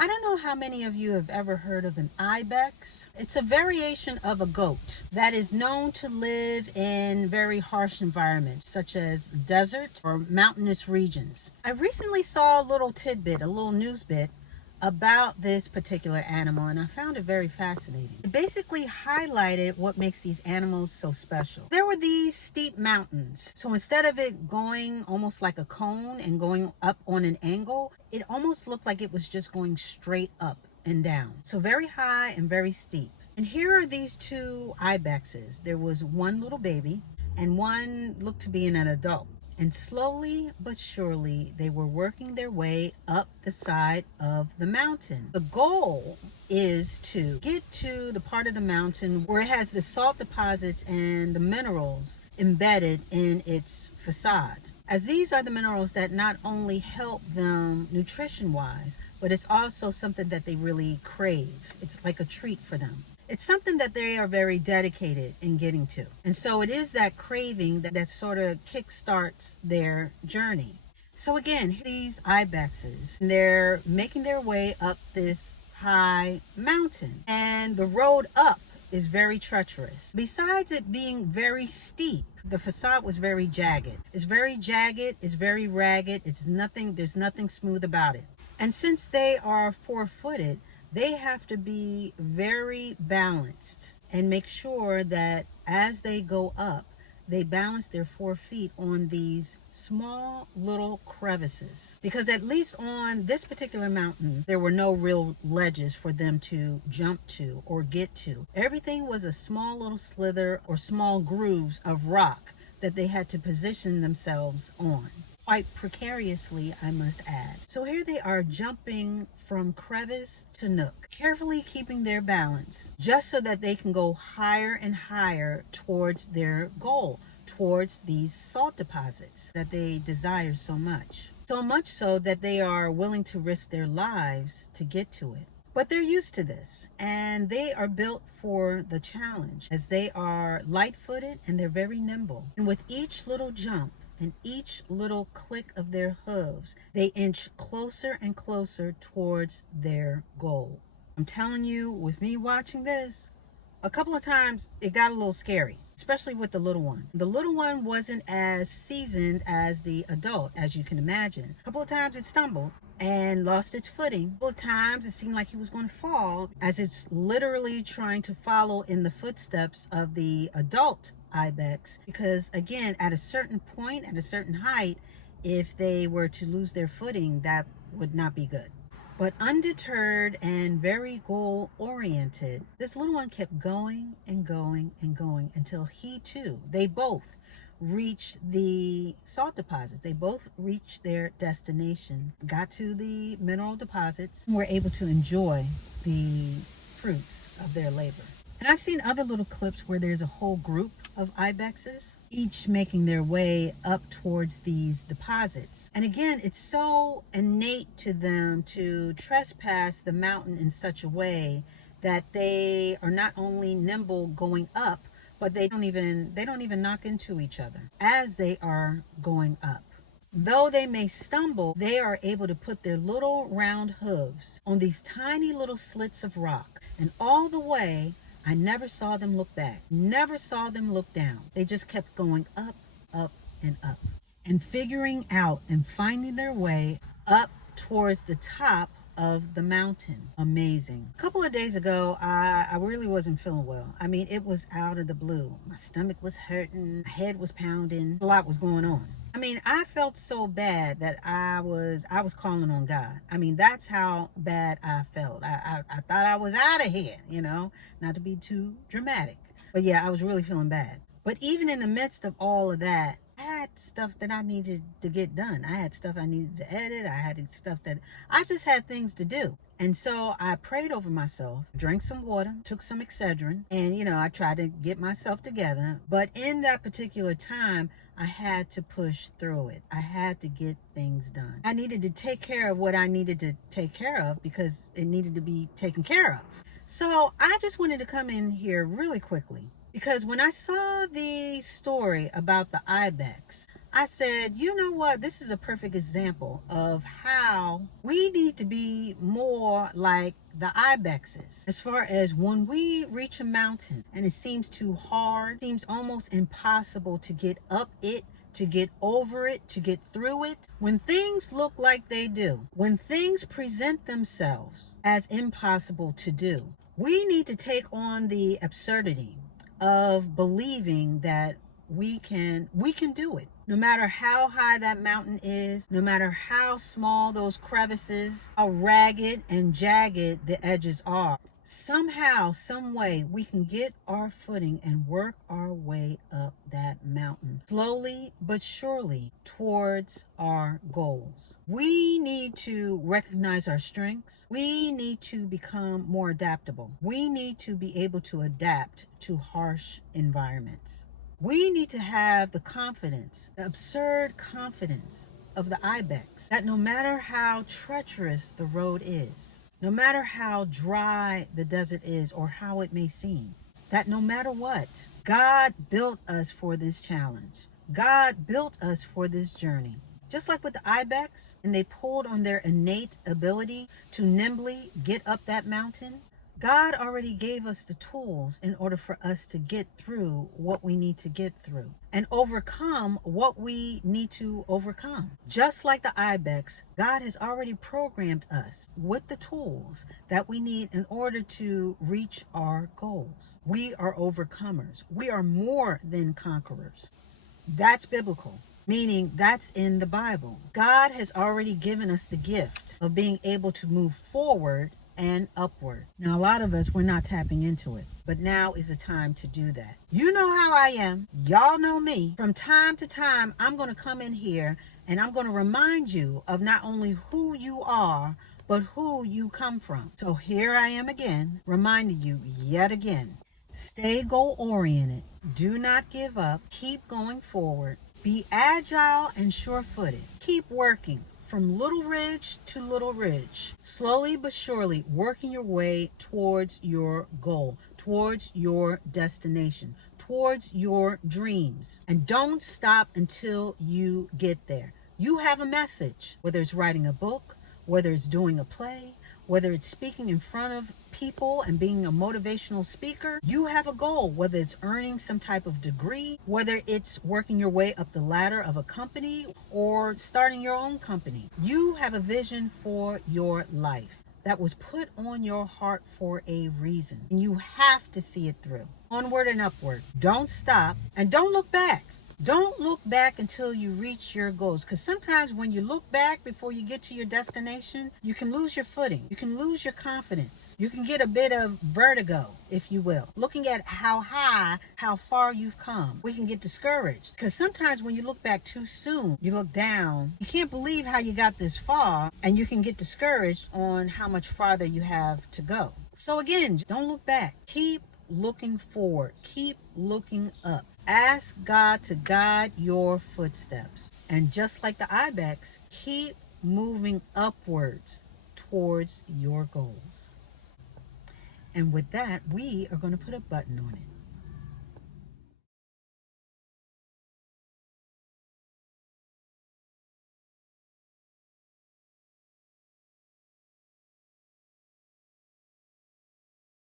I don't know how many of you have ever heard of an ibex. It's a variation of a goat that is known to live in very harsh environments, such as desert or mountainous regions. I recently saw a little tidbit, a little news bit about this particular animal, and I found it very fascinating. It basically highlighted what makes these animals so special. There were these steep mountains, so instead of it going almost like a cone and going up on an angle, it almost looked like it was just going straight up and down. So very high and very steep. And here are these two ibexes. There was one little baby and one looked to be an adult. And slowly but surely, they were working their way up the side of the mountain. The goal is to get to the part of the mountain where it has the salt deposits and the minerals embedded in its facade, as these are the minerals that not only help them nutrition-wise, but it's also something that they really crave. It's like a treat for them. It's something that they are very dedicated in getting to. And so it is that craving that sort of kickstarts their journey. So again, these ibexes, they're making their way up this high mountain. And the road up is very treacherous. Besides it being very steep, the facade was very jagged. It's very jagged, it's very ragged, there's nothing smooth about it. And since they are 4-footed, they have to be very balanced and make sure that as they go up, they balance their 4 feet on these small little crevices. Because at least on this particular mountain, there were no real ledges for them to jump to or get to. Everything was a small little slither or small grooves of rock that they had to position themselves on. Quite precariously, I must add. So here they are jumping from crevice to nook, carefully keeping their balance, just so that they can go higher and higher towards their goal, towards these salt deposits that they desire so much. So much so that they are willing to risk their lives to get to it. But they're used to this, and they are built for the challenge, as they are light-footed and they're very nimble. And with each little jump, and each little click of their hooves, they inch closer and closer towards their goal. I'm telling you, with me watching this, a couple of times it got a little scary, especially with the little one. The little one wasn't as seasoned as the adult, as you can imagine. A couple of times it stumbled and lost its footing. A couple of times it seemed like he was going to fall, as it's literally trying to follow in the footsteps of the adult ibex, because again, at a certain point, at a certain height, if they were to lose their footing, that would not be good. But undeterred and very goal oriented, this little one kept going and going and going until he too, they both reached the salt deposits. They both reached their destination, got to the mineral deposits, and were able to enjoy the fruits of their labor. And I've seen other little clips where there's a whole group of ibexes, each making their way up towards these deposits. And again, it's so innate to them to trespass the mountain in such a way that they are not only nimble going up, but they don't even knock into each other as they are going up. Though they may stumble, they are able to put their little round hooves on these tiny little slits of rock, and all the way I never saw them look back, never saw them look down. They just kept going up, up, and up, and figuring out and finding their way up towards the top of the mountain. Amazing. A couple of days ago, I really wasn't feeling well. I mean, it was out of the blue. My stomach was hurting, my head was pounding, a lot was going on. I mean, I felt so bad that I was calling on God. I mean, that's how bad I felt. I thought I was out of here, not to be too dramatic. But yeah, I was really feeling bad. But even in the midst of all of that, I had stuff that I needed to get done. I had stuff I needed to edit. I had stuff that I just had things to do. And so I prayed over myself, drank some water, took some Excedrin, and I tried to get myself together. But in that particular time, I had to push through it. I had to get things done. I needed to take care of what I needed to take care of because it needed to be taken care of. So I just wanted to come in here really quickly, because when I saw the story about the ibex, I said, you know what? This is a perfect example of how we need to be more like the Ibexes. As far as when we reach a mountain and it seems too hard, seems almost impossible to get up it, to get over it, to get through it. When things look like they do, when things present themselves as impossible to do, we need to take on the absurdity of believing that we can do it. No matter how high that mountain is, no matter how small those crevices, how ragged and jagged the edges are, somehow, some way, we can get our footing and work our way up that mountain, slowly but surely, towards our goals. We need to recognize our strengths. We need to become more adaptable. We need to be able to adapt to harsh environments. We need to have the confidence, the absurd confidence of the Ibex, that no matter how treacherous the road is, no matter how dry the desert is or how it may seem, that no matter what, God built us for this challenge. God built us for this journey. Just like with the Ibex, and they pulled on their innate ability to nimbly get up that mountain, God already gave us the tools in order for us to get through what we need to get through and overcome what we need to overcome. Just like the Ibex, God has already programmed us with the tools that we need in order to reach our goals. We are overcomers. We are more than conquerors. That's biblical, meaning that's in the Bible. God has already given us the gift of being able to move forward and upward. Now, a lot of us, we're not tapping into it, but now is the time to do that. You know how I am. Y'all know me. From time to time, I'm going to come in here and I'm going to remind you of not only who you are, but who you come from. So here I am again, reminding you yet again. Stay goal-oriented. Do not give up. Keep going forward. Be agile and sure-footed. Keep working from little ridge to little ridge, slowly but surely working your way towards your goal, towards your destination, towards your dreams. And don't stop until you get there. You have a message, whether it's writing a book, whether it's doing a play, whether it's speaking in front of people and being a motivational speaker. You have a goal, whether it's earning some type of degree, whether it's working your way up the ladder of a company or starting your own company. You have a vision for your life that was put on your heart for a reason, and you have to see it through. Onward and upward. Don't stop and don't look back. Don't look back until you reach your goals, because sometimes when you look back before you get to your destination, you can lose your footing. You can lose your confidence. You can get a bit of vertigo, if you will. Looking at how high, how far you've come, we can get discouraged, because sometimes when you look back too soon, you look down. You can't believe how you got this far, and you can get discouraged on how much farther you have to go. So again, don't look back. Keep looking forward. Keep looking up. Ask God to guide your footsteps. And just like the Ibex, keep moving upwards towards your goals. And with that, we are going to put a button on it.